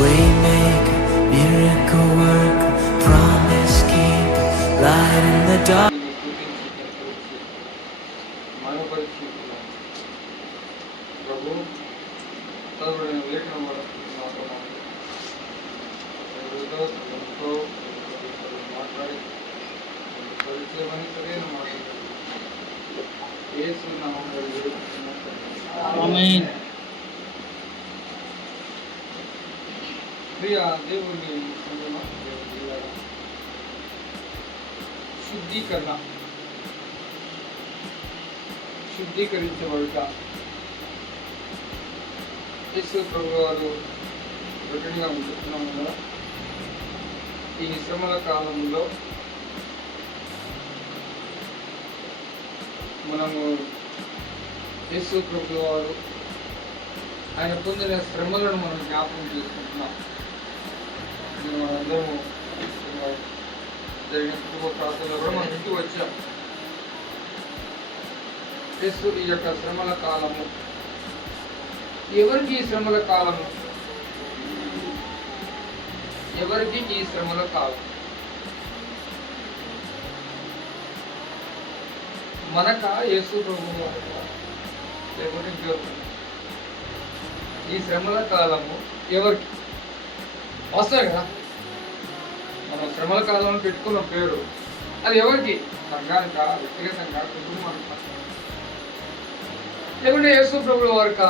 Waymaker, miracle worker, promise keeper, light in the dark. ఆమేన్. ప్రియ దేవుని శుద్ధీకరించబడుట యేసు ప్రభు వారు వెంటనే చెప్తున్నాం కదా. ఈ శ్రమల కాలంలో మనము యేసు ప్రభు వారు ఆయన పొందిన శ్రమలను మనం జ్ఞాపకం చేసుకుంటున్నాం. మనందరము జరిగిన కుటుంబ ప్రాంతంలో కూడా మనం ఇంటికి వచ్చాం. యేసు ఈ యొక్క శ్రమల కాలము ఎవరికి ఈ శ్రమల కాలము? ఎవరికి ఈ శ్రమల కాలం? మనక యేసు ప్రభు లేకపోతే ఈ శ్రమల కాలము ఎవరికి వస్తాయి కదా. మనం శ్రమల కాలం పెట్టుకున్న పేరు అది ఎవరికి? సంఘానిక, వ్యక్తిగతంగా, కుటుంబానిక, లేకుంటే యేసు ప్రభుల వారిక?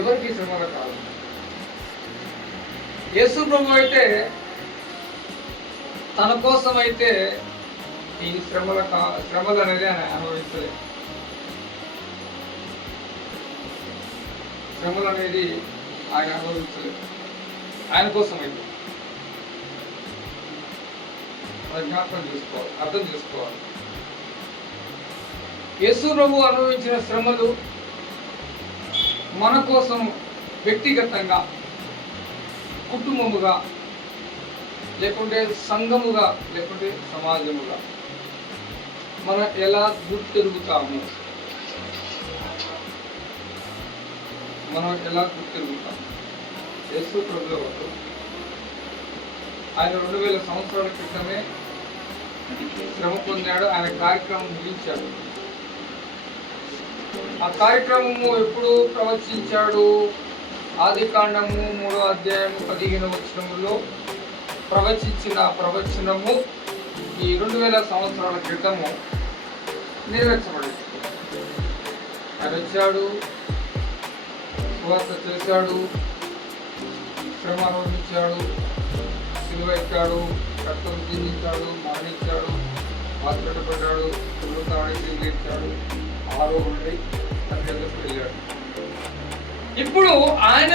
ఎవరికి శ్రమల కాలం? యేసు ప్రభు అయితే తన కోసం అయితే ఈ శ్రమలు అనేది ఆయన అనుభవిస్తలేదు. శ్రమలు అనేది ఆయన అనుభవించలేదు. ఆయన కోసం అయితే మనం జ్ఞాపకం చేసుకోవాలి, అర్థం చేసుకోవాలి. యేసు ప్రభు అనుభవించిన శ్రమలు మన కోసం వ్యక్తిగతంగా, కుటుంబముగా, లేకుంటే సంఘముగా, లేకుంటే సమాజముగా మనం ఎలా గుర్తెరుగుతాము? మనం ఎలా గుర్తెరుగుతాము? యేసు ప్రభువు ఆయన 2000 సంవత్సరాల క్రితమే శ్రమ పొందాడు. ఆయన కార్యక్రమం ముగించాడు. ఆ కార్యక్రమము ఎప్పుడు ప్రవచించాడు? ఆదికాండము 3వ అధ్యాయము 15వ వచనములో ప్రవచించిన ప్రవచనము ఈ 2000 సంవత్సరాల క్రితము నెరవేర్చబడింది. ఆయన వచ్చాడు, సువార్త చేశాడు, శ్రమ అనుభవించాడు, సిలువ ఎక్కాడు, రక్తం చిందించాడు, మరణించాడు, హాస్పిటల్పడ్డాడు, పునరుత్థానానికి లేచాడు, ఆరోహణి తన దగ్గరకు వెళ్ళాడు. ఇప్పుడు ఆయన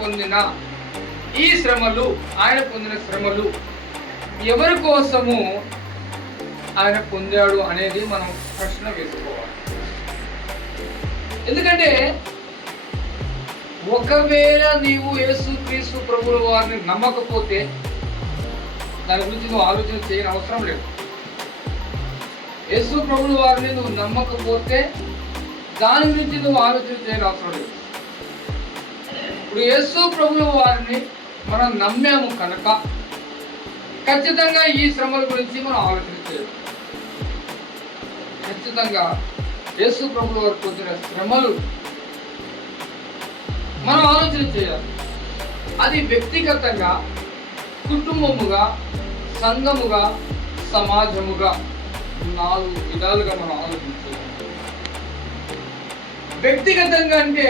పొందిన ఈ శ్రమలు, ఆయన పొందిన శ్రమలు ఎవరి కోసము ఆయన పొందాడు అనేది మనం ప్రశ్న వేసుకోవాలి. ఎందుకంటే ఒకవేళ నీవు యేసుక్రీస్తు ప్రభువుల వారిని నమ్మకపోతే దాని గురించి నువ్వు ఆలోచన చేయని అవసరం లేదు. యేసు ప్రభువుల వారిని నువ్వు నమ్మకపోతే దాని గురించి నువ్వు ఆలోచన చేయని అవసరం లేదు. ఇప్పుడు యేసు ప్రభువుల వారిని మనం నమ్మాము కనుక ఖచ్చితంగా ఈ శ్రమల గురించి మనం ఆలోచన చేయాలి. ఖచ్చితంగా యేసు ప్రభువుల వారు పొందిన శ్రమలు మనం ఆలోచన చేయాలి. అది వ్యక్తిగతంగా, కుటుంబముగా, సంఘముగా, సమాజముగా 4 విధాలుగా మనం ఆలోచించాలి. వ్యక్తిగతంగా అంటే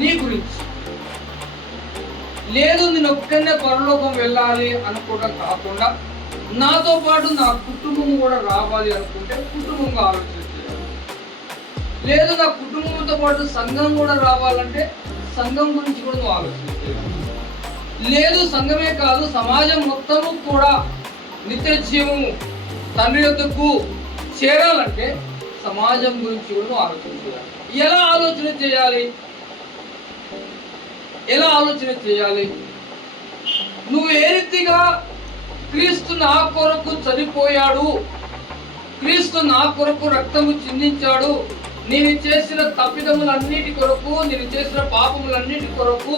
నీ గురించి లేదు, నేను ఒక్కనే పరలోకం వెళ్ళాలి అనుకోవడం కాకుండా నాతో పాటు నా కుటుంబం కూడా రావాలి అనుకుంటే కుటుంబంగా ఆలోచన చేయాలి. లేదు, నా కుటుంబంతో పాటు సంఘం కూడా రావాలంటే సంఘం గురించి కూడా నువ్వు ఆలోచన చేయాలి. లేదు, సంఘమే కాదు సమాజం మొత్తము కూడా నిత్య జీవము తండ్రి యొద్దకు చేరాలంటే సమాజం గురించి కూడా నువ్వు ఆలోచన చేయాలి. ఎలా ఆలోచన చేయాలి? నువ్వు ఏ రీతిగా క్రీస్తు నా కొరకు చనిపోయాడు, క్రీస్తు నా కొరకు రక్తము చిందించాడు, నేను చేసిన తప్పిదములన్నిటి కొరకు, నేను చేసిన పాపములన్నిటి కొరకు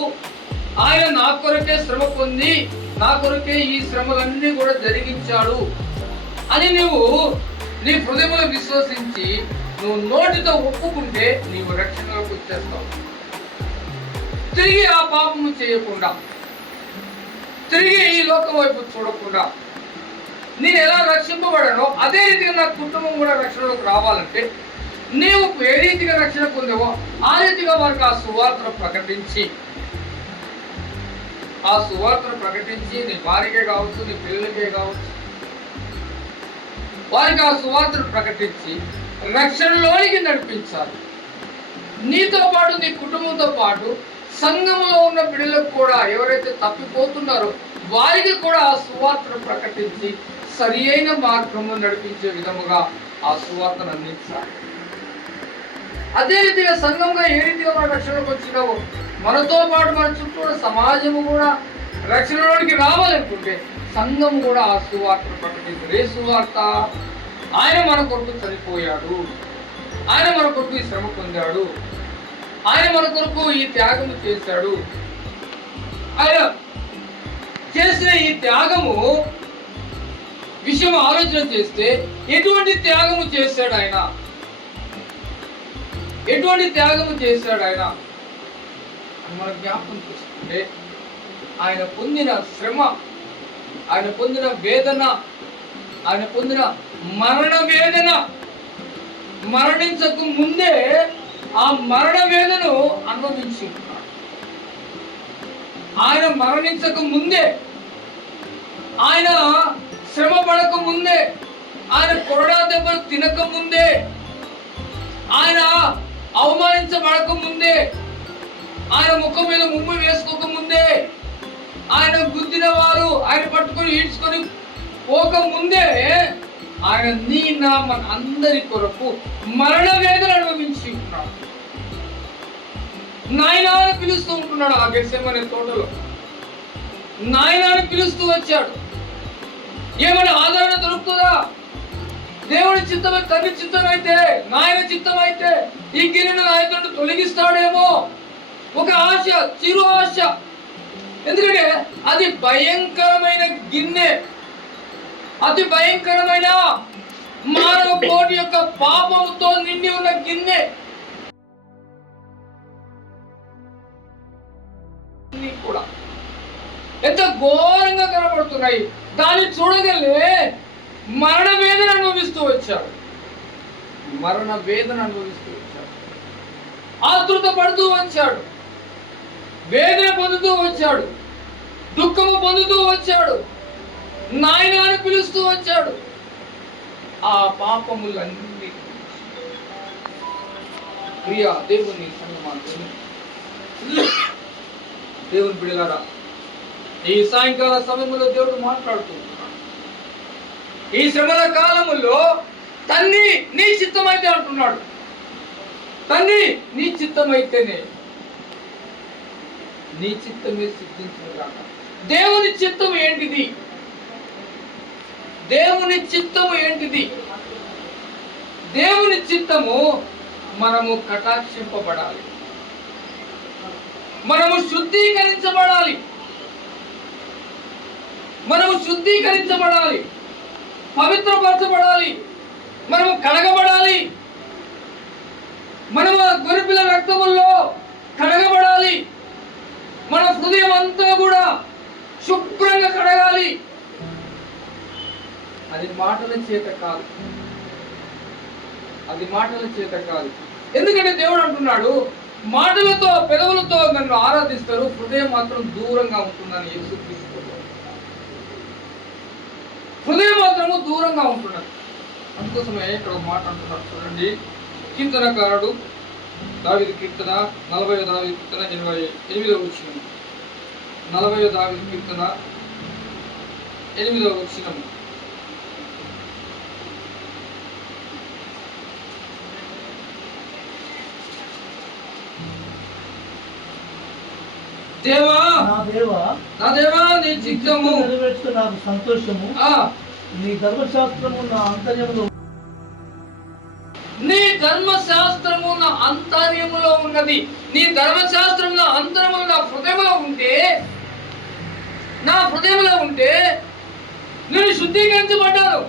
ఆయన నా కొరకే శ్రమ పొంది నా కొరకే ఈ శ్రమలన్నీ కూడా జరిగించాడు అని నువ్వు నీ హృదయంలో విశ్వసించి నువ్వు నోటితో ఒప్పుకుంటే నీవు రక్షణలోకి వచ్చేస్తావు. తిరిగి ఆ పాపము చేయకుండా, తిరిగి ఈ లోకం వైపు చూడకుండా, నేను ఎలా రక్షింపబడానో అదే రీతిగా నా కుటుంబం కూడా రక్షణలోకి రావాలంటే నీవు ఏ రీతిగా రక్షణ పొందేవో ఆ రీతిగా వారికి ఆ సువార్తను ప్రకటించి, ఆ సువార్తను ప్రకటించి నీ భార్యకే కావచ్చు, నీ పిల్లలకే కావచ్చు, వారికి ఆ సువార్తను ప్రకటించి రక్షణలోనికి నడిపించాలి. నీతో పాటు నీ కుటుంబంతో పాటు సంఘంలో ఉన్న బిడ్డలకు కూడా, ఎవరైతే తప్పిపోతున్నారో వారికి కూడా ఆ సువార్తను ప్రకటించి సరి అయిన మార్గంలో నడిపించే విధముగా ఆ సువార్తను అందించాలి. అదే రీతిగా సంఘంగా ఏ రీతిగా మన రక్షణలోకి వచ్చినావో మనతో పాటు మన చుట్టూ సమాజము కూడా రక్షణలోనికి రావాలనుకుంటే సంఘం కూడా ఆ సువార్తను ప్రకటించారు. ఏ సువార్త? ఆయన మన కొరకు చనిపోయాడు, ఆయన మన కొరకు ఈ శ్రమ పొందాడు, ఆయన మన కొరకు ఈ త్యాగము చేశాడు. ఆయన చేసిన ఈ త్యాగము విషయం ఆలోచన చేస్తే ఎటువంటి త్యాగము చేశాడు ఆయన, ఎటువంటి త్యాగము చేశాడు ఆయన అని మనం జ్ఞాపకం చేసుకుంటే ఆయన పొందిన శ్రమ, ఆయన పొందిన వేదన, ఆయన పొందిన మరణ వేదన, మరణించక ముందే ఆ మరణ వేదను అనుభవించి ఉన్నాడు. ఆయన మరణించక ముందే, ఆయన శ్రమ పడక ముందే, ఆయన కొరడా దెబ్బలు తినక ముందే, ఆయన అవమానించబడక ముందే, ఆయన ముఖం మీద ముమ్ము వేసుకోక ముందే, ఆయన గుద్దిన వారు ఆయన పట్టుకొని ఈడ్చుకొని పోక ముందే ఆయన నీ నా మన అందరి కొరకు మరణ వేదన అనుభవించి ఉన్నాడు. నాయనాన్ని పిలుస్తూ ఉంటున్నాడు. ఆ గెత్సేమనే తోటలో నాయనాన్ని పిలుస్తూ వచ్చాడు. ఏమైనా ఆదరణ దొరుకుతుందా? దేవుడి చిత్తమై, తండ్రి చిత్తం అయితే, నాయన చిత్తం అయితే ఈ గిన్నెను ఆయనతో తొలగిస్తాడేమో ఒక ఆశ, చిరు ఆశ. ఎందుకంటే అది భయంకరమైన గిన్నె, అతి భయంకరమైన మానవ కోటి యొక్క పాపముతో నిండి ఉన్న గిన్నె. కూడా ఎంత ఘోరంగా కనబడుతున్నాయి. దాన్ని చూడగలే మరణ వేదన అనుభవిస్తూ వచ్చాడు, మరణ వేదన అనుభవిస్తూ వచ్చాడు, ఆతృత పడుతూ వచ్చాడు, వేదన పొందుతూ వచ్చాడు, దుఃఖము పొందుతూ వచ్చాడు, నాయనాన్ని పిలుస్తూ వచ్చాడు. ఆ పాపములన్నీ ప్రియ దేవుని సంగమాన్ని, దేవుని బిడ్డలారా, ఈ సాయంకాల సమయంలో దేవుడు మాట్లాడుతూ ఉన్నాడు. ఈ శ్రమల కాలములో తండ్రి నీ చిత్తమైతే అంటున్నాడు. తండ్రి నీ చిత్తమైతేనే, నీ చిత్తమే సిద్ధించుగాక. దేవుని చిత్తము ఏంటిది? దేవుని చిత్తము ఏంటిది? దేవుని చిత్తము మనము కటాక్షింపబడాలి, మనము శుద్ధీకరించబడాలి, మనము శుద్ధీకరించబడాలి, పవిత్రపరచబడాలి, మనము కడగబడాలి, మనము గొర్రెపిల్ల రక్తముల్లో కడగబడాలి, మన హృదయం అంతా కూడా శుభ్రంగా కడగాలి. అది మాటల చేత కాదు, అది మాటల చేత కాదు. ఎందుకంటే దేవుడు అంటున్నాడు, మాటలతో పెదవులతో నన్ను ఆరాధిస్తారు, హృదయం మాత్రం దూరంగా ఉంటుందని యేసుక్రీస్తు. హృదయం మాత్రము దూరంగా ఉంటున్నది. అందుకోసమే ఇక్కడ ఒక మాట అంటున్నారు చూడండి. కీర్తనకారుడు దావీదు కీర్తన 40వ దావీదు కీర్తన 88వ వచనం, 40వ దావీదు కీర్తన 8వ వచనం. దేవా నా దేవా నీ చిత్తము నెరవేర్చు నాకు సంతోషము, నీ ధర్మశాస్త్రము నా అంతర్యములో నీ ధర్మశాస్త్రము నా అంతర్యములో ఉన్నది. నీ ధర్మశాస్త్రం నా అంతరములో నా హృదయంలో ఉంటే నేను శుద్ధీకరించబడ్డాను.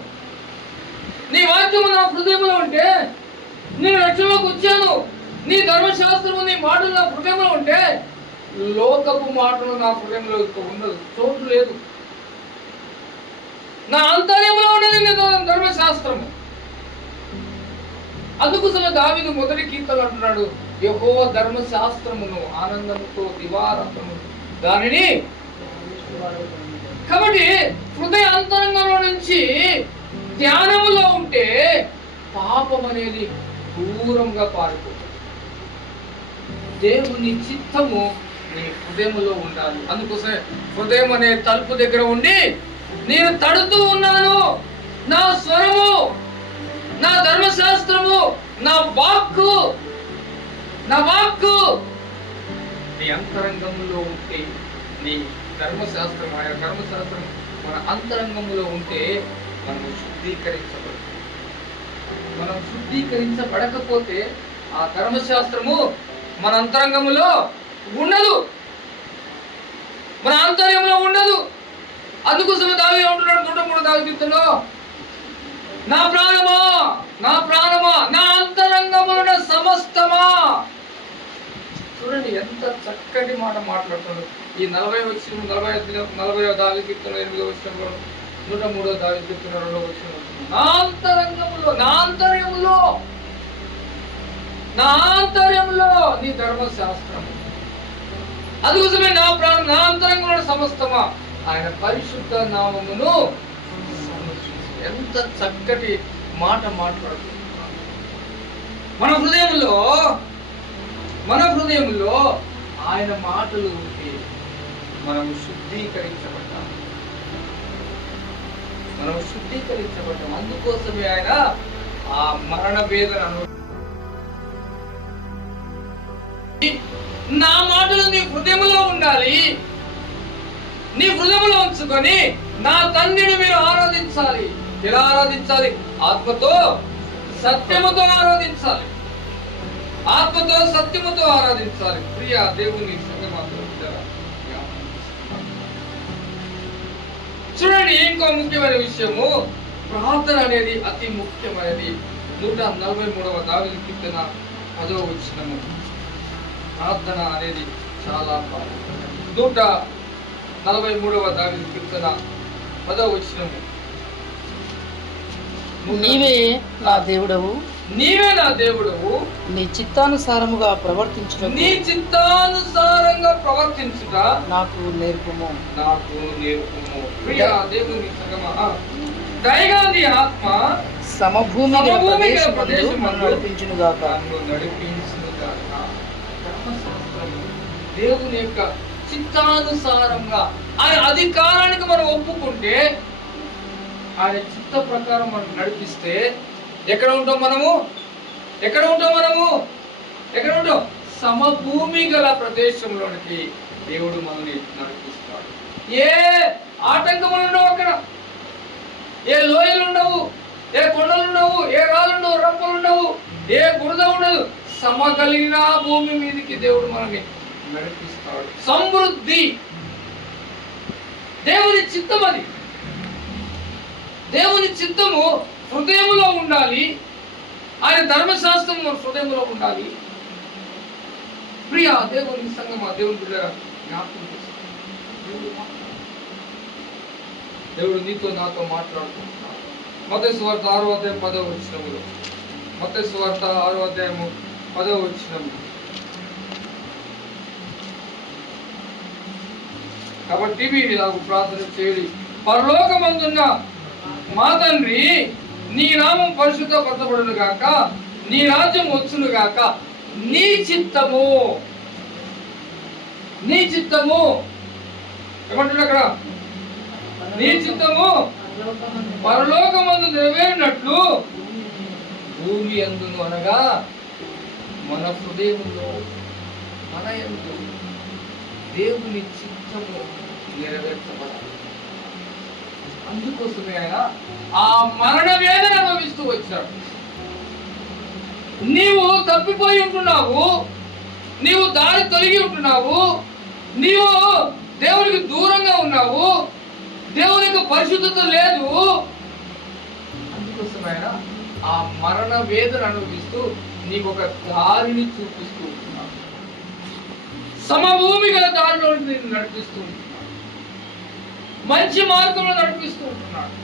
నీ వాక్యము నా హృదయంలో ఉంటే నేను రక్షణలోకి వచ్చాను. నీ ధర్మశాస్త్రము నీ మాటలు నా హృదయంలో ఉంటే లోకపు మాటలు నా హృదయంలో ఉండదు, చోటు లేదు. నా అంతర్యంలో ఉన్నది నీ ధర్మశాస్త్రము. అందుకోసమే దావీదు మొదటి కీర్తనలో అంటున్నాడు, యెహోవా ధర్మశాస్త్రమును ఆనందముతో దివారాత్రము దానిని. కాబట్టి హృదయ అంతరంగంలో నుంచి ధ్యానములో ఉంటే పాపం అనేది దూరంగా పారిపోతుంది. దేవుని చిత్తము నీ హృదయంలో ఉండాలి. అందుకోసమే హృదయం అనే తలుపు దగ్గర ఉండి నేను తడుతూ ఉన్నాను. నా స్వరము, నా ధర్మశాస్త్రము, నా వాక్కు నీ అంతరంగంలో ఉంటే, నీ ధర్మశాస్త్రం ఆయన ధర్మశాస్త్రం మన అంతరంగంలో ఉంటే మనం శుద్ధీకరించబడకపోతే ఆ ధర్మశాస్త్రము మన అంతరంగంలో ఉండదు, మన ఆంతర్యంలో ఉండదు. అందుకోసమే దావీదు అంటున్నాడు 103 కీర్తనలో, నా ప్రాణమా నా అంతరంగమున సమస్తమా. చూడండి ఎంత చక్కటి మాట మాట్లాడుతున్నాడు. ఈ 40 వచ్చిన 40 దావీదు కీర్తన 8వ వచనం, 103 దావీదు కీర్తన 2వ వచనం, నా అంతర్యంలో నీ ధర్మశాస్త్రము. అందుకోసమే నా ప్రాణం నా అంతరంగంలో సమస్తమా ఆయన పరిశుద్ధ నామమును. ఎంత చక్కటి మాట మాట్లాడుతున్నాడు. మన హృదయంలో ఆయన మాటలు ఉంటే మనం శుద్ధీకరించబడ్డాం. అందుకోసమే ఆయన ఆ మరణ వేదనను. నా మాటలు నీ హృదయంలో ఉండాలి. నీ హృదయంలో ఉంచుకొని నా తండ్రిని మీరు ఆరాధించాలి. ఎలా ఆరాధించాలి? ఆత్మతో సత్యముతో ఆరాధించాలి. ప్రియ దేవుని చూడండి, ఇంకో ముఖ్యమైన విషయము, ప్రార్థన అనేది అతి ముఖ్యమైనది. 143వ దావీదు కీర్తన 10వ వచనము. ప్రార్థన అనేది చాలా 143వ దావీదు కీర్తన 10వ వచనము. నీవే నా దేవుడవు, నీ చిత్తానుసారంగా ప్రవర్తించుట నాకు నేర్పుము. ప్రియ దేవుని సంగమా, దయగల ఆత్మ సమభూమి ప్రదేశమందు నడిపించును గాక. దేవుని యొక్క చిత్తానుసారంగా ఆయన అధికారానికి మనం ఒప్పుకుంటే, ఆయన చిత్త ప్రకారం మనం నడిపిస్తే ఎక్కడ ఉంటాం మనము? సమభూమి గల ప్రదేశంలోనికి దేవుడు మనల్ని నడిపిస్తాడు. ఏ ఆటంకములు ఉండవు అక్కడ, ఏ లోయలు ఉండవు, ఏ కొండలు ఉండవు, ఏ రాళ్ళు ఉండవు, రప్పలు ఉండవు, ఏ బురద ఉండదు. సమగలిగిన భూమి మీదకి దేవుడు మనల్ని నడిపిస్తాడు. సమృద్ధి దేవుని చిత్తం. అది దేవుని చిత్తము హృదయంలో ఉండాలి. ఆయన ధర్మశాస్త్రం మన హృదయంలో ఉండాలి. ప్రియ దేవుని సంగమా, దేవుని బిడ్డలారా, జ్ఞాపకం చేసుకోండి. దేవుడు నీతో నాతో మాట్లాడుతున్నాడు. మత్తయి సువార్త 6వ అధ్యాయం 10వ వచనములో, మత్తయి సువార్త 6వ అధ్యాయము 10వ వచనము. కాబట్టి మీరు నాకు ప్రార్థన చేయండి. పరలోకమందున్న మా తండ్రి, నీ నామం పరిశుద్ధపరచబడును గాక, నీ రాజ్యం వచ్చును గాక, నీ చిత్తము ఏమంటున్నా అక్కడ? నీ చిత్తము పరలోకమందు నెరవేరినట్లు భూమి అందును, అనగా మన హృదయంలో, మన యందు దేవుని చిత్తము నెరవేర్చబడాలి. అందుకోసమే ఆయన ఆ మరణ వేదన అనుభవిస్తూ వచ్చాడు. నీవు తప్పిపోయి ఉంటున్నావు, నీవు దారి తొలగి ఉంటున్నావు, నీవు దేవునికి దూరంగా ఉన్నావు, దేవుని యొక్క పరిశుద్ధత లేదు. అందుకోసమైనా ఆ మరణ వేదన అనుభవిస్తూ నీకు ఒక దారిని చూపిస్తూ ఉంటున్నాడు. సమభూమి గల దారిలో నిన్ను నడిపిస్తూ ఉంటున్నాడు, మంచి మార్గంలో నడిపిస్తూ ఉంటున్నాడు.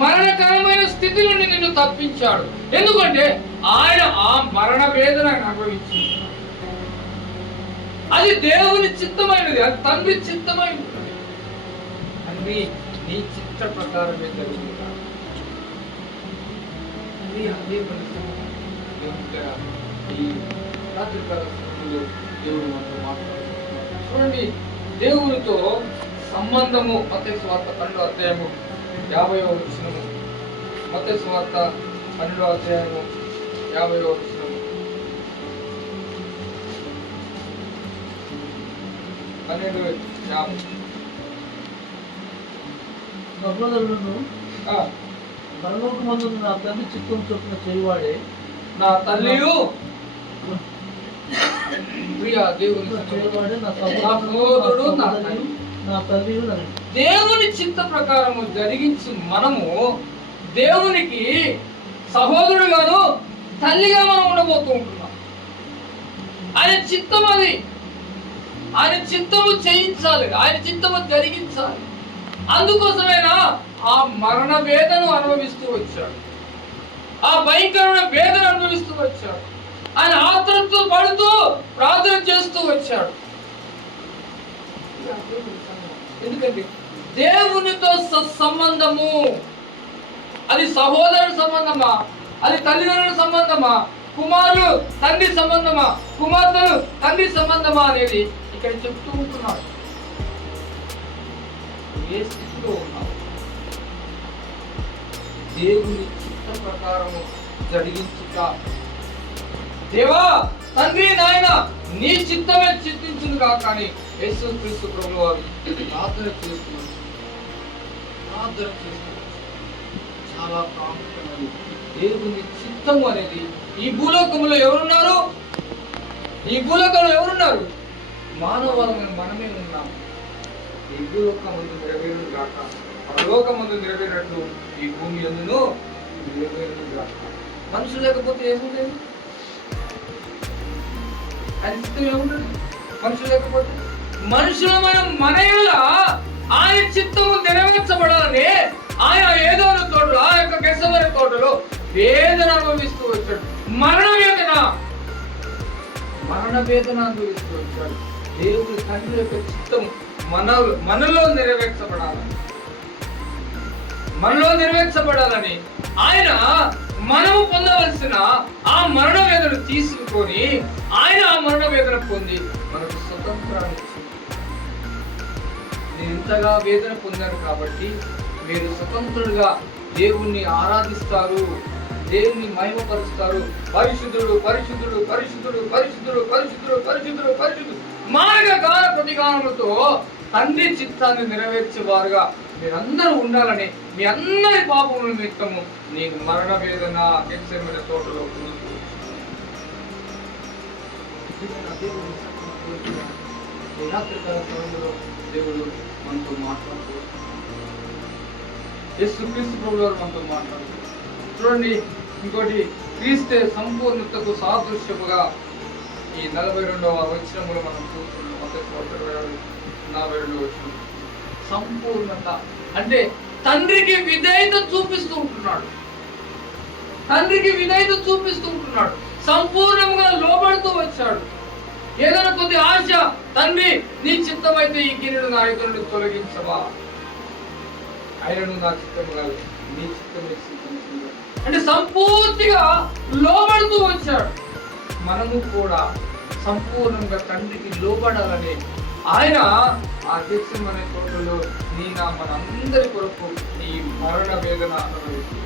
మరణకరమైన స్థితి నుండి నిన్ను తప్పించాడు. ఎందుకంటే ఆయన ఆ మరణ వేదన అనుభవించింది. అది దేవుని చిత్తమైనది, అది తండ్రి చిత్తమైనది. తండ్రి నీ చిత్త ప్రకారమే జరుగుతుంది. అదే ఈ రాత్రికాల సమయంలో దేవుడు మనతో మాట్లాడుతున్నాడు. చూడండి, దేవునితో సంబంధము మత్తయి సువార్త 12వ అధ్యాయము 50వ వచనము. మత్తయి సువార్త 12వ అధ్యాయము 50వ వచనము. 12:50. సహోదరులను పరలోకమందు నా తండ్రి చిత్తం చొప్పున చేయువాడే నా తల్లియు ప్రియా దేవుని చేయువాడే నా సహోదరుడు నా తల్లి. నా తల్లి దేవుని చిత్త ప్రకారము జరిగించి మనము దేవునికి సహోదరుడుగాను తల్లిగా మనం ఉండబోతూ ఉంటున్నాం. ఆయన చిత్తం అది, ఆయన చిత్తము చేయించాలి, ఆయన చిత్తము జరిగించాలి. అందుకోసమైనా ఆ మరణ వేదన అనుభవిస్తూ వచ్చాడు, ఆ భయంకరమైన వేదన అనుభవిస్తూ వచ్చాడు. ఆయన ఆత్రంతో పడుతూ ప్రార్థన చేస్తూ వచ్చాడు. ఎందుకంటే దేవునితో సత్సంబంధము, అది సహోదరుడి సంబంధమా, అది తల్లిదండ్రుల సంబంధమా, కుమారులు తండ్రి సంబంధమా, కుమార్తెలు తండ్రి సంబంధమా అనేది ఇక్కడ చెప్తూ ఉంటున్నాడు. ఏ స్థితిలో ఉన్నావు? దేవుని చిత్త ప్రకారము జరిగించుట. దేవా తండ్రి నాయన నీ చిత్తమే చిత్తించును కాక అని యేసుక్రీస్తు ప్రభువు వారు ప్రార్థన చేస్తున్నారు. చాలా ప్రాముఖ్యమైనది దేవుని చిత్తము అనేది. ఈ భూలోకంలో ఎవరున్నారు? ఈ భూలోకంలో ఎవరున్నారు? మానవాళమైన మనమే ఉన్నాం. ఈ భూలోకమందు నెరవేరును గాక, పరలోకమందు నెరవేరినట్లు ఈ భూమి యందును నెరవేరును గాక. మనుషులు లేకపోతే ఏముండేది? ఆయన చిత్తం ఏముండదు మనుషులు లేకపోతే. మనుషులమైన మన యెడల ఆయన చిత్తము నెరవేర్చబడాలని ఆయన ఏదోను తోటలో, ఆ యొక్క గెత్సేమనే తోటలో వేదన అనుభవిస్తూ వచ్చాడు. మరణ వేదన అనుభవిస్తూ వచ్చాడు. దేవుని తండ్రి యొక్క చిత్తము మనలో నెరవేర్చబడాలని ఆయన మనము పొందవలసిన ఆ మరణ వేదన తీసుకొని ఆయన ఆ మరణ వేదన పొంది మనకు స్వతంత్రాన్ని ఇచ్చింది. నేను ఇంతగా వేదన పొందాను కాబట్టి మీరు స్వతంత్రుడుగా దేవుణ్ణి ఆరాధిస్తారు, దేవుని మహిమపరుస్తారు. పరిశుద్ధుడు పరిశుద్ధుడు పరిశుద్ధుడు పరిశుద్ధుడు పరిశుద్ధుడు పరిశుద్ధుడు పరిశుద్ధుడు మార్గ గాన ప్రతిగానములతో తండ్రి చిత్తాన్ని నెరవేర్చేవారుగా మీరందరూ ఉండాలని మీ అందరి పాపముల నిమిత్తము నేను మరణ వేదన గెత్సేమనే తోటలో దేవుడు మనతో మాట్లాడుతూ యేసుక్రీస్తు ప్రభువు వారు మనతో మాట్లాడుతూ. చూడండి, ఇంకోటి, క్రీస్తే సంపూర్ణతకు సాదృశ్యముగా ఈ 42వ వచనములో మనం చూస్తున్నాం. మొదటి 42వ వచనం. సంపూర్ణత అంటే తండ్రికి విధేయత చూపిస్తూ ఉంటున్నాడు. సంపూర్ణంగా లోబడుతూ వచ్చాడు. ఏదైనా కొద్ది ఆశ, తండ్రి నీ చిత్తమైతే ఈ గిన్నెను నా ఎదురు నుండి తొలగించవా, ఆయనను నా చిత్తము కాదు నీ చిత్తమే సిద్ధించింది అంటే సంపూర్తిగా లోబడుతూ వచ్చాడు. మనము కూడా సంపూర్ణంగా తండ్రికి లోబడాలని ఆయన ఆ గెత్సేమనే తోటలో మనందరి కొరకు ఈ మరణ వేదన అనుభవిస్తూ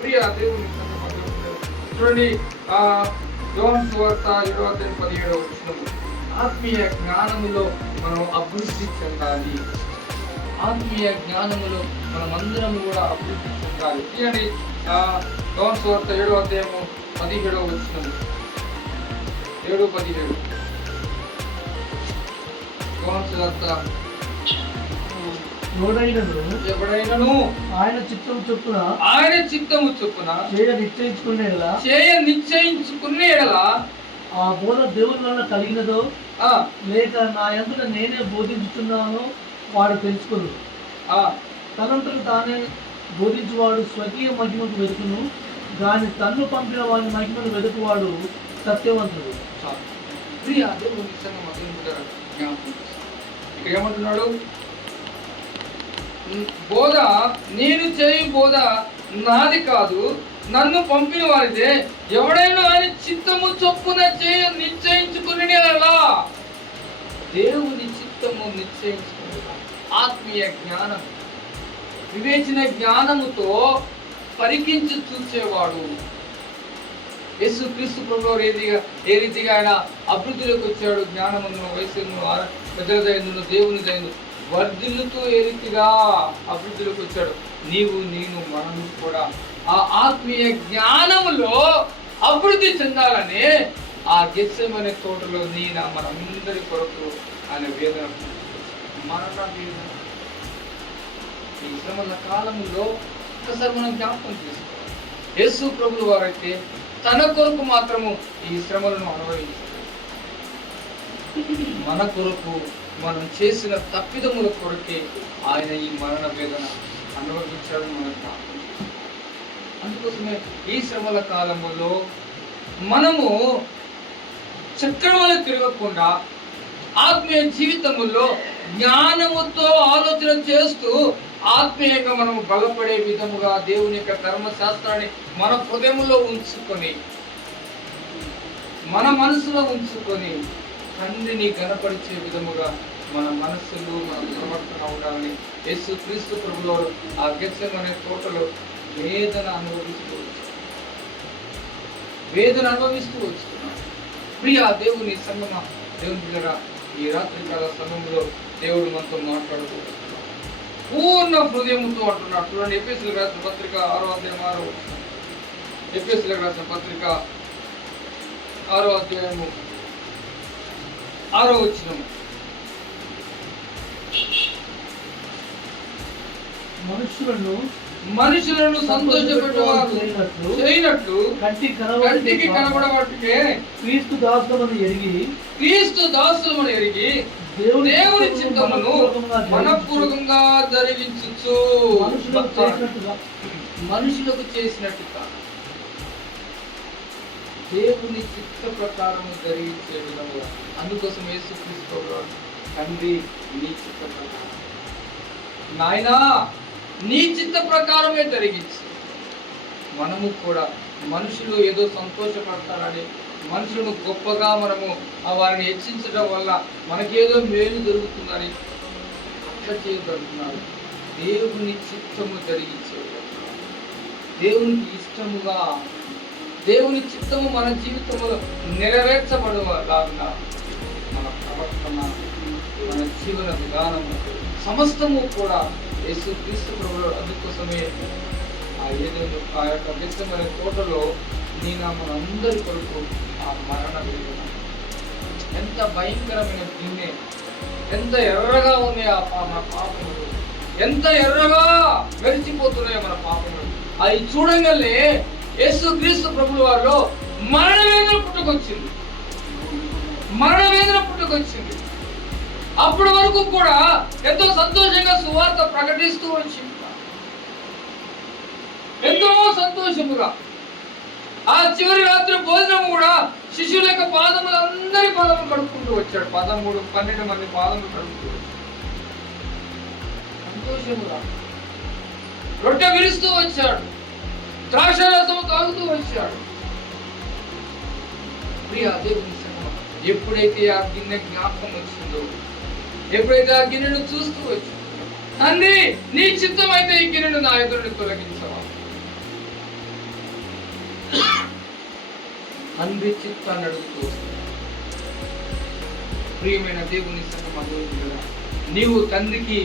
ప్రియ దేవుని చూడండి, యోహాను సువార్త 20:17 వచనము. ఆత్మీయ జ్ఞానములో మనం అభివృద్ధి చెందాలి. ఆత్మీయ జ్ఞానములో మనమందరం కూడా అభివృద్ధి చెందాలి. చూడండి యోహాను సువార్త 7వ అధ్యాయము 17వ వచనం. 7:17 యోహాను సువార్త. ఎవడైనను ఆయన చిత్తము చొప్పున చేయ నిశ్చయించుకునే ఎడల ఆ బోధ దేవుని వల్ల కలిగినదో లేక నా యందున నేనే బోధించుతున్నానో వాడు తెలుసుకును. తనంతకు తానే బోధించువాడు స్వకీయ మహిమకు వెతుకును, దాని తన్ను పంపిన వాడి మహిమను వెతుకువాడు సత్యవంతుడు. ఇక్కడ ఏమంటున్నాడు? బోధ, నేను చేయు బోధ నాది కాదు, నన్ను పంపిన వారిదే. ఎవడైనా ఆయన చిత్తము చొప్పున చేయ నిశ్చయించుకునేలా. దేవుని చిత్తము నిశ్చయించుకునే ఆత్మీయ జ్ఞానం, వివేచన జ్ఞానముతో పరికించి చూసేవాడు. యేసు క్రీస్తు ప్రభువు ఏ రీతిగా ఆయన అభివృద్ధిలోకి వచ్చాడు, జ్ఞానమును, వయసును, ప్రజల దయను, దేవుని దయను వర్ధిల్లుతూ ఏ రీతిగా అభివృద్ధిలోకి వచ్చాడు. నీవు, నేను, మనము కూడా ఆ ఆత్మీయ జ్ఞానములో అభివృద్ధి చెందాలని ఆ గెత్సెమనే తోటలో మనందరి కొరకు ఆయన వేదన, మరణ వేదన. ఈ శ్రమల కాలంలో ఒకసారి మనం జ్ఞాపకం చేసుకోవాలి. యేసు ప్రభువు వారైతే తన కొరకు మాత్రము ఈ శ్రమలను అనుభవించారు. మన కొరకు, మనం చేసిన తప్పిదముల కొరకే ఆయన ఈ మరణ వేదన అనుభవించాడు. మనకు అందుకోసమే ఈ శ్రమల కాలంలో మనము చక్రములు తిరగకుండా ఆత్మీయ జీవితములో జ్ఞానముతో ఆలోచన చేస్తూ ఆత్మీయంగా మనము బలపడే విధముగా దేవుని యొక్క ధర్మశాస్త్రాన్ని మన హృదయంలో ఉంచుకొని, మన మనసులో ఉంచుకొని తండ్రిని గణపరిచే విధముగా మన మనస్సులు, మన ప్రవర్తన ఉండాలని యేసు క్రీస్తు ప్రభువు ఆ గెత్సెమనే తోటలో వేదన అనుభవిస్తూ వస్తున్నాడు. ప్రియ దేవుని సంగమ, దేవుని బిడ్డలారా, ఈ రాత్రికాల సమయంలో దేవుడు మనతో మాట్లాడుతూ పూర్ణ హృదయంతో అంటున్నాడు. చూడండి, ఎఫెసీయులకు రాసిన పత్రిక 6వ అధ్యాయం 6వ వచనం. ఎఫెసీయులకు రాసిన పత్రిక 6వ అధ్యాయము 6వ వచనం. మనుషులను సంతోషపెట్టేవారు చేయనట్లు కంటికి కనబడబట్టే క్రీస్తు దాసులమని ఎరిగి దేవుని చిత్తమును మనపూర్వకంగా జరిగించు. మనుషులకు చేసినట్టుగా దేవుని చిత్త ప్రకారం జరిగించే విధముగా. అందుకోసం యేసుక్రీస్తు తండ్రి నీ చిత్త ప్రకారం, నాయనా నీ చిత్త ప్రకారమే జరిగించు. మనము కూడా మనుషులు ఏదో సంతోషపడతారని, మనుషులను గొప్పగా మనము వారిని హెచ్చించడం వల్ల మనకేదో మేలు జరుగుతుందని అట్లా చేయగలుగుతున్నారు. దేవుని చిత్తము జరిగించే, దేవునికి ఇష్టముగా, దేవుని చిత్తము మన జీవితంలో నెరవేర్చబడేలాగా మన ప్రవర్తన, మన జీవన విధానము సమస్తము కూడా యేసు క్రీస్తు ప్రభువు. అందుకోసమే ఆ యొక్క గెత్సెమనే తోటలో మనందరి కొరకు ఆ మరణ వేదన ఎంత భయంకరమైన గిన్నె, ఎంత ఎర్రగా ఉన్నాయి మన పాపములు, ఎంత ఎర్రగా మెరిచిపోతున్నాయో మన పాపములు. అవి చూడంగానే యేసు క్రీస్తు ప్రభువు వారిలో మరణ వేదన పుట్టుకొచ్చింది. అప్పటి వరకు కూడా ఎంతో సంతోషంగా సువార్త ప్రకటిస్తూ వచ్చింది, ఎంతో సంతోషముగా. ఆ చివరి రాత్రి భోజనం కూడా శిష్యుల యొక్క పాదములు, అందరి పాదములు కడుక్కుంటూ వచ్చాడు. 12 మంది పాదములు కడుక్కుంటూ వచ్చాడు సంతోషముగా. రొట్టె విరుస్తూ వచ్చాడు, ద్రాక్షారసము తాగుతూ వచ్చాడు. ప్రియ దేవుని సంగమా, ఎప్పుడైతే ఆ గిన్నె జ్ఞాపకం వచ్చిందో, ఎప్పుడైతే ఆ గిన్నెను చూస్తూ వచ్చిందో, తండ్రి నీ చిత్తం అయితే ఈ గిన్నెను నా ఎదురుని తొలగించవా. తండ్రి చిత్తాన్ని అడుగుతూ, ప్రియమైన దేవుని సంగమా, నీవు తండ్రికి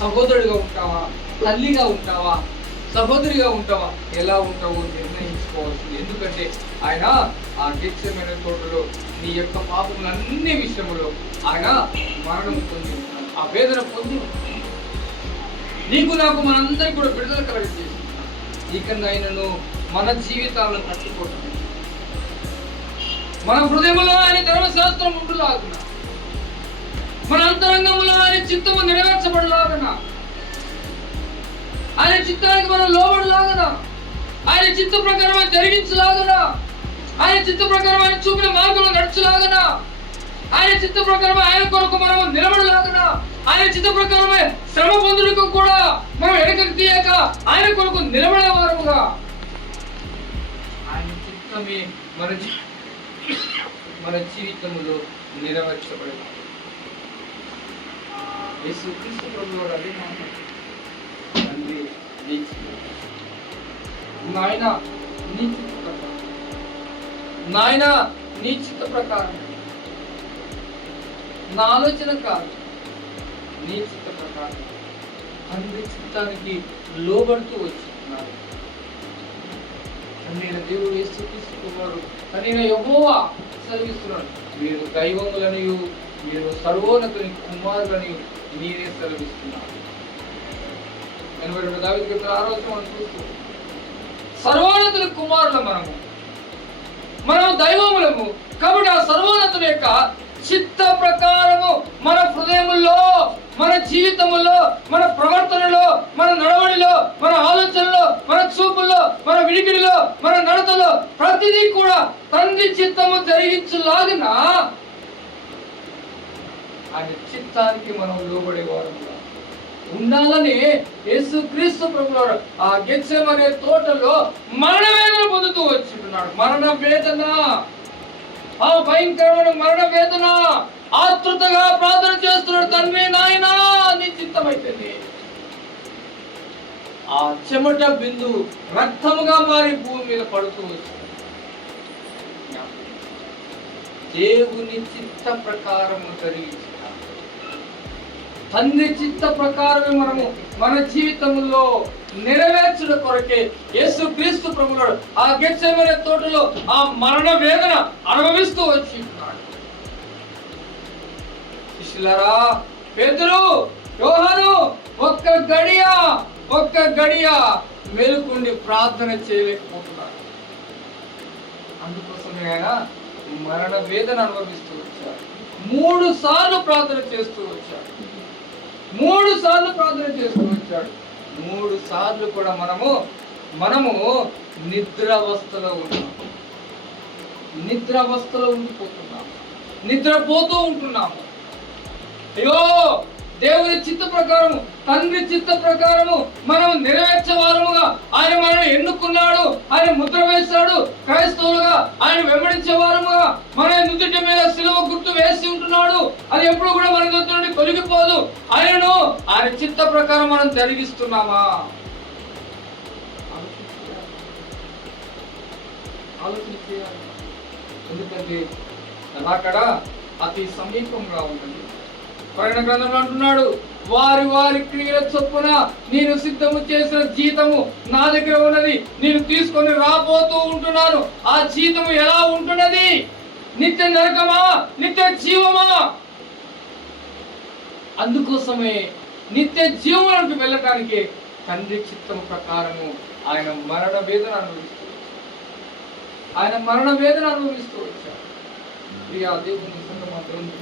సహోదరుడిగా ఉంటావా, తల్లిగా ఉంటావా, సహోదరిగా ఉంటావా, ఎలా ఉంటావో నిర్ణయించుకోవాల్సింది. ఎందుకంటే ఆయన ఆ గెత్సేమనే తోటలో నీ యొక్క పాపములన్నీ విషయంలో ఆయన మరణం పొంది ఉన్నాడు, ఆ వేదన పొంది ఉన్నాడు. నీకు నాకు మనందరికీ కూడా విడుదల కలగజేసి ఇక ఆయనను మన జీవితాలను తట్టుకోవటం, మన హృదయంలో ఆయన ధర్మశాస్త్రం ఉండులాగున, మన అంతరంగంలో ఆయన చిత్తము నెరవేర్చబడలాగన, ఆయన చిత్తానికి మనం లోబడలాగన, ఆయన చిత్త ప్రకారం జరిగించలాగన, ఆయన చిత్త ప్రకారం ఆయన చూపిన మార్గంలో నడుచులాగన, ఆయన చిత్త ప్రకారం ఆయన కొరకు మనం నిలబడలాగన, ఆయన చిత్త ప్రకారమే శ్రమ పొందుటకు కూడా మనం వెనకకు తీయక ఆయన కొరకు నిలబడేవారుగా ఆయన చిత్తమే మన జీవితంలో నెరవేర్చబడే యేసుక్రీస్తు ప్రభువు అదే మాట, తండ్రి నాయన నీ చిత్త ప్రకారం, నాయన నీ చిత్త ప్రకారం, నా ఆలోచన కాదు నీ చిత్త ప్రకారం తండ్రి చిత్తానికి లోబడుతూ వచ్చిస్తున్నారు. నేను దేవుడు యేసుక్రీస్తున్నారు, నేను యెహోవా సెలవిస్తున్నాడు, మీరు దైవములనియు మీరు సర్వోన్నతుని కుమారులని మీరే సెలవిస్తున్నారు. 82 దావీదు కీర్తన 6వ వచనం చూస్తూ సర్వోన్నతుని కుమారుల మనం దైవములము కాబట్టి ఆ సర్వోన్నతుని యొక్క చిత్త ప్రకారము మన హృదయముల్లో, మన జీవితములో, మన ప్రవర్తనలో, మన నడవడిలో, మన ఆలోచనలో, మన చూపుల్లో, మన వినికిడిలో, మన నడతలో ప్రతిదీ కూడా తండ్రి చిత్తము జరిగించులాగిన ఆయన చిత్తానికి మనం లోబడేవారు ఉండాలని యేసుక్రీస్తు ప్రభువారు ఆ గెత్సేమనే తోటలో మరణ వేదన పొందుతూ వచ్చిస్తున్నాడు. మరణ వేదన, ఆ భయంకరమైన మరణ వేదన, ఆతృతగా ప్రార్థన చేస్తున్నాడు, తండ్రి నాయనా నీ చిత్తమైతే. ఆ చెమట బిందు రక్తముగా మారి భూమి మీద పడుతూ వచ్చింది. దేవుని చిత్త ప్రకారము జరిగించిన తండ్రి చిత్త ప్రకారమే మనము మన జీవితంలో నెరవేర్చుట కొరకే యేసుక్రీస్తు ప్రభువుడు ఆ గెత్సేమనే తోటలో ఆ మరణ వేదన అనుభవిస్తూ వచ్చి ఉన్నాడు. శిష్యులారా, పేతురు, యోహాను ఒక్క గడియ మేలుకుండి ప్రార్థన చేయలేకపోతున్నారు. అందుకోసమే ఆయన మరణ వేదన అనుభవిస్తూ వచ్చారు. 3 సార్లు ప్రార్థన చేస్తూ వచ్చాడు. 3 సార్లు ప్రార్థన చేస్తూ వచ్చాడు. 3 సార్లు కూడా మనము నిద్రావస్థలో ఉన్నాము, నిద్రావస్థలో ఉండిపోతున్నాము, నిద్రపోతూ ఉంటున్నాము. అయ్యో, దేవుని చిత్త ప్రకారము, తండ్రి చిత్త ప్రకారము మనం నెరవేర్చేవారముగా ఆయన మనల్ని ఎన్నుకున్నాడు, ఆయన ముద్ర వేశాడు. క్రైస్తవులుగా ఆయన వెంబడించే వారముగా మన నుదుటి మీద సిలువ గుర్తు వేసి ఉంటున్నాడు. అది ఎప్పుడు కూడా మన దగ్గర నుండి తొలగిపోదు. ఆయన చిత్త ప్రకారం మనం జరిగిస్తున్నామా? ఆలోచించాలి. ఎందుకంటే అక్కడ అతి సమీపంగా ఉంటుంది. ప్రకటన గ్రంథంలో అంటున్నాడు, వారి క్రియల చొప్పున నేను సిద్ధము చేసిన జీతము నా దగ్గర ఉన్నది, నేను తీసుకొని రాబోతూ ఉంటున్నాను. ఆ జీతము ఎలా ఉంటున్నది? నిత్య నరకమా, నిత్య జీవమా? అందుకోసమే నిత్య జీవములకు వెళ్ళటానికి తండ్రి చిత్తము ప్రకారము ఆయన మరణ వేదన అనుభవిస్తూ వచ్చారు. ప్రియా దేవుని సంగమా దేవుని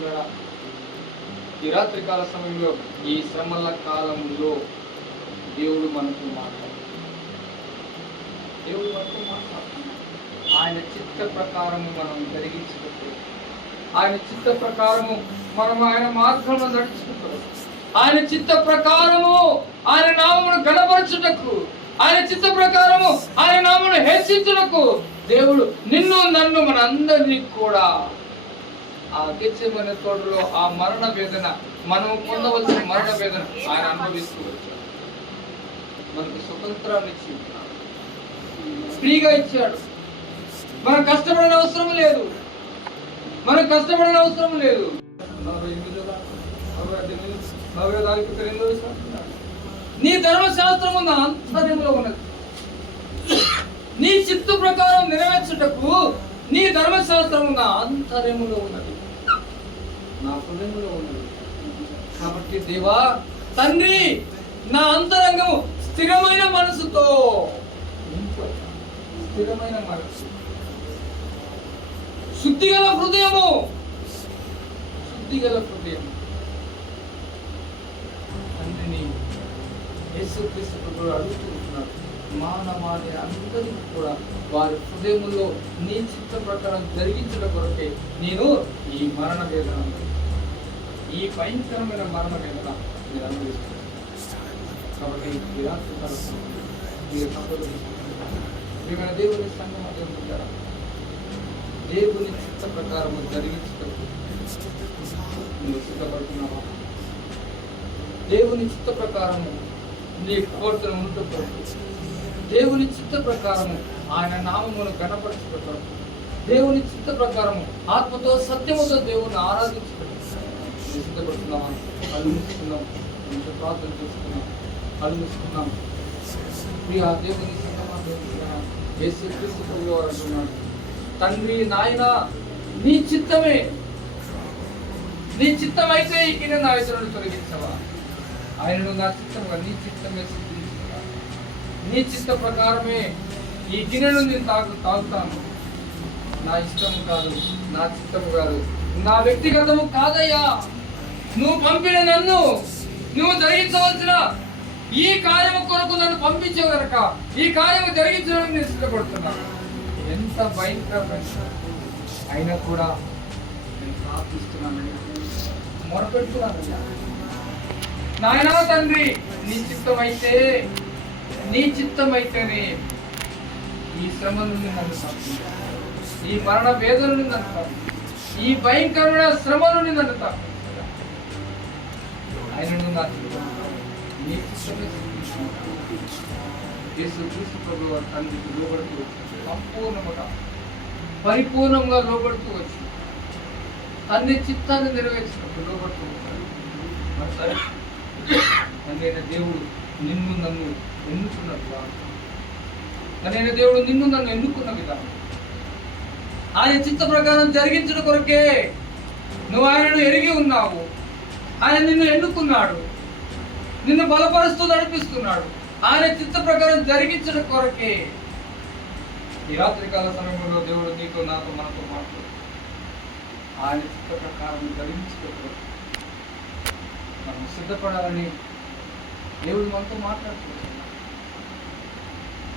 ఈ రాత్రికాల సమయంలో, ఈ శ్రమల కాలంలో దేవుడు మనతో మాట్లాడుతున్నాడు. ఆయన చిత్త ప్రకారము మనం జరిగించుకుంటూ, ఆయన చిత్త ప్రకారము మనం ఆయన మార్గంలో నడుచుకుంటూ, ఆయన చిత్త ప్రకారము ఆయన నామమును గణపరచుటకు, ఆయన చిత్త ప్రకారము ఆయన నామమును హెచ్చించుటకు దేవుడు నిన్ను నన్ను మన అందరినీ కూడా ఆ గెత్సేమనే తోటలో ఆ మరణ వేదన, మనము పొందవలసిన మరణ వేదన ఆయన అనుభవిస్తూ వచ్చాడు. మనకు స్వతంత్రాన్ని ఇచ్చి ఫ్రీగా ఇచ్చాడు. మనం కష్టపడిన అవసరం లేదు. 48 నీ ధర్మశాస్త్రము నా అంతర్యములో ఉన్నది. నీ చిత్త ప్రకారం నెరవేర్చుటకు నీ ధర్మశాస్త్రము నా అంతర్యములో ఉన్నది, నా హృదయములో ఉన్నది. కాబట్టి దేవా తండ్రి, నా అంతరంగము స్థిరమైన మనసుతో స్థిరమైన మనసు, శుద్ధిగల హృదయము, శుద్ధిగల హృదయం తండ్రిని యేసుక్రీస్తు ప్రభువు అడుగుతూ ఉంటున్నాడు. మానవాళి అందరికీ కూడా వారి హృదయములో నీ చిత్త ప్రకారం జరిగించడం కొరకే నేను ఈ మరణ వేదన, ఈ భయంకరమైన మరణ వేదన నేను అనుభవిస్తున్నాను. కాబట్టి ఈ రాత్రి కాలం మీరు ప్రియమైన దేవుని సంఘం అదేంటారా, దేవుని చిత్త ప్రకారము జరిగించటకు నువ్వు సిద్ధపడుతున్నావా? దేవుని చిత్త ప్రకారము నీ ప్రవర్తన ఉండటం, దేవుని చిత్త ప్రకారము ఆయన నామమును గణపరచుకుంటాం, దేవుని చిత్త ప్రకారము ఆత్మతో సత్యముతో దేవుని ఆరాధించుకుంటాం. సిద్ధపడుతున్నామా? అలుముస్తున్నాం, కొంచెం ప్రార్థన చేసుకున్నాం, అలుముస్తున్నాం. ప్రియ దేవుని యేసుక్రీస్తు ప్రభువు వారు అంటున్నాడు, తండ్రి నాయన నీ చిత్తమే, నీ చిత్తమైతే ఈ గిన్నె నా ఎదురు తొలగించవా? ఆయనను నా చిత్తముగా నీ చిత్తమే సిద్ధించవా? నీ చిత్త ప్రకారమే ఈ గిన్నెను నేను తాగుతాను. నా ఇష్టము కాదు, నా చిత్తము కాదు, నా వ్యక్తిగతము కాదయ్యా. నువ్వు పంపిన నన్ను, నువ్వు జరిగించవలసిన ఈ కార్యము కొరకు నన్ను పంపించే కనుక ఈ కార్యము జరిగించడానికి నేను సిద్ధపడుతున్నాను. ఎంత భయంకరమైన అయినా కూడా నేను ప్రార్థిస్తున్నానని మొరపెడుతున్నానయ్యా. నాయనా తండ్రి, నీ చిత్తమైతేనే ఈ శ్రమ నుండి నన్ను తప్పించాలి, ఈ మరణ వేదన నుండి నన్ను తప్పించాలి, ఈ భయంకరమైన శ్రమ నుండి నన్ను తప్పించాలి. ఆయనను నా చిత్తం నీ చిత్తమే యేసుక్రీస్తు ప్రభువు తండ్రికి లోబడుతూ సంపూర్ణముగా పరిపూర్ణంగా లోబడుతూ వచ్చి తండ్రి చిత్తాన్ని నెరవేర్చినప్పుడు లోబడుతూ వచ్చాడు. తండ్రి దేవుడు నిన్ను నన్ను ఎన్నుకున్నట్లా, తండ్రి దేవుడు నిన్ను నన్ను ఎన్నుకున్న విధానం ఆయన చిత్త ప్రకారం జరిగించడం కొరకే నువ్వు ఆయనను ఎరిగి ఉన్నావు. ఆయన నిన్ను ఎన్నుకున్నాడు, నిన్ను బలపరుస్తూ నడిపిస్తున్నాడు. ఆయన చిత్త ప్రకారం జరిగించడం కొరకే ఈ రాత్రికాల సమయంలో దేవుడు నీతో నాతో మనతో మాట్లాడు. ఆయన చిత్త ప్రకారం జరిగించడం కొరకు మనం సిద్ధపడాలని దేవుడు మనతో మాట్లాడుతున్నాడు.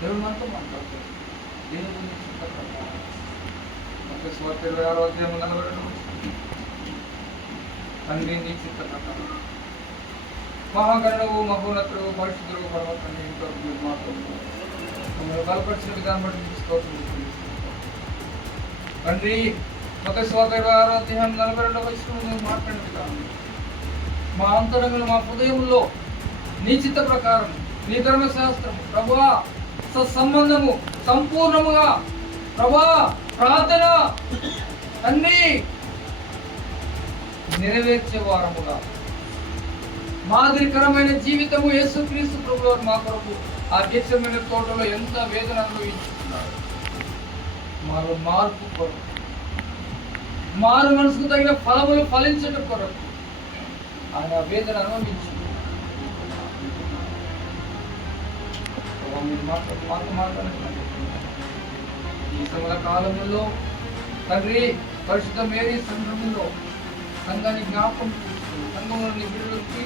దేవుడు మనతో మాట్లాడుతున్నాడు. దేవుని చిత్త ప్రకారం స్వార్థ 26వ అధ్యాయం 42 తండ్రి నీ చిత్త ప్రకారం మహాగణుడు మహోన్నతుడు పరిశుద్ధుడు పరమ తండ్రి ఇంట్లో మాతో బలపరిచిన విధానం బట్టి తీసుకోవచ్చు. తండ్రి మత్తయి సువార్త 26వ అధ్యాయం 42వ వచనంలో మాట్లాడిన విధానం మా అంతరంగంలో మా హృదయంలో నీ చిత్త ప్రకారం నీ ధర్మశాస్త్రం ప్రభువా సత్సంబంధము సంపూర్ణముగా ప్రభువా ప్రార్థన తండ్రి నెరవేర్చే వారముగా మాదిరికరమైన జీవితము యేసుక్రీస్తు ప్రభువు మా కొరకు ఆ గెత్సేమనే తోటలో ఎంత వేదన అనుభవించుతున్నారు. మాలో మార్పు కొరకు, మారు మనసుకు తగిన ఫలములు ఫలించడం కొరకు ఆయన వేదన అనుభవించు. ఈ సమల కాలంలో తండ్రి పరిశుద్ధ మేరీ సంఘంలో సంఘాన్ని జ్ఞాపకం చేస్తూ సంఘంలోని బిడ్డలకి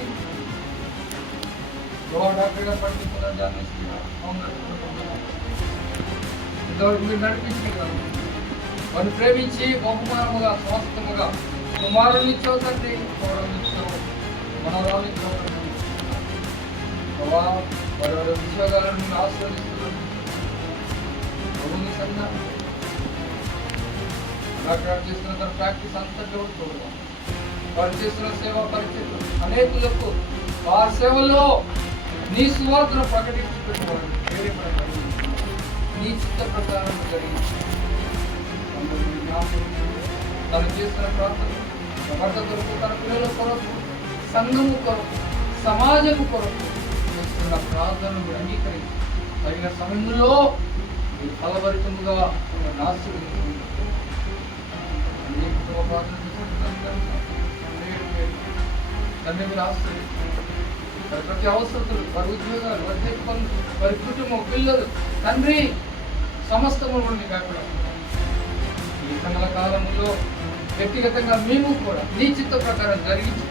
డాక్టర్గా పట్టించిన దాన్ని ఇంతవరకు మీరు నడిపించగలరు. వారిని ప్రేమించి బహుమానముగా స్వాస్థముగా కుమారులు ఇచ్చావు తండ్రి, కోడలు ఇచ్చావు, మనవరాలు ఇచ్చావు. వారి వారి ఉద్యోగాలను ఆశీర్వదిస్తున్నాను. సంఘాన్ని డాక్టర్ చేస్తున్న తన ప్రాక్టీస్ అంతా చూడకూడదు. వారు చేస్తున్న సేవా పరిచయం అనేకులకు వారి సేవల్లో నీ సువార్తను ప్రకటించుకునేవారు వేరే ప్రకారం నీ చిత్త ప్రకారం జరిగింది. తను చేస్తున్న ప్రార్థన భర్త కొరకు, తన పిల్లల కొరకు, సంఘము కొరకు, సమాజము కొరకు చేస్తున్న నా ప్రార్థనలు మీరు అంగీకరించి తగిన సమయంలో మీరు ఫలభరితముగా ఆశీర్వదించండి. కుటుంబ ప్రార్థన తండ్రి మీరు ఆశీర్వదించండి. వారి ప్రతి అవసరతలు, వారి ఉద్యోగాలు, వారి చేతి పనులు, వారి కుటుంబం, పిల్లలు, తండ్రి సమస్తము కూడా మీకు కాకుండా ఈ సంఘాల కాలంలో వ్యక్తిగతంగా మేము కూడా నీ చిత్త ప్రకారం జరిగించి,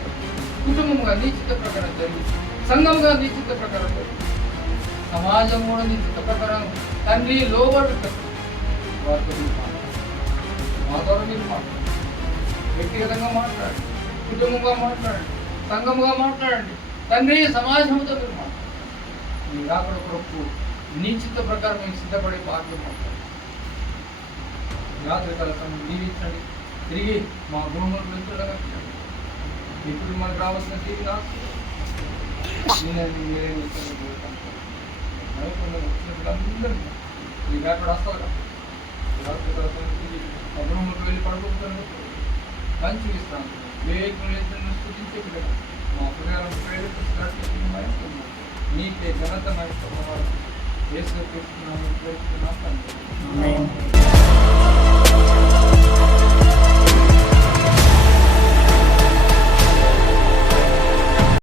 కుటుంబంగా నీ చిత్త ప్రకారం జరిగించి, సంఘంగా నీ చిత్త ప్రకారం జరిగించి, సమాజం కూడా నీ చిత్త ప్రకారం తండ్రి లోబడుతుంది. వారితో మీరు మాట్లాడండి, మా ద్వారా మీరు మాట్లాడండి, వ్యక్తిగతంగా మాట్లాడండి, కుటుంబంగా మాట్లాడండి, సంఘంగా మాట్లాడండి, తండ్రి సమాజంతో మీరు మాట్లాడండి. మీరు అక్కడ కొరకు నీ చిత్త ప్రకారం మేము సిద్ధపడే పాటలు మాట్లాడండి. రాత్రికాల సమయం దీవించండి. తిరిగి మా గృహంలో వెళ్తుండగా మీ కుటుంబానికి రావాల్సిన తిరిగి అందరూ మీకు అక్కడ వస్తారు. రాత్రికాల సమయం తిరిగి మా గృహంలోకి వెళ్ళి పడుకుంటాను. మంచి విశ్రాంతి వివేకం స్థుతించే విధంగా మా హృదయాలను ప్రేరేపిస్తున్నాను. నీకే ఘనత యేసు క్రీస్తు నామములో తండ్రి.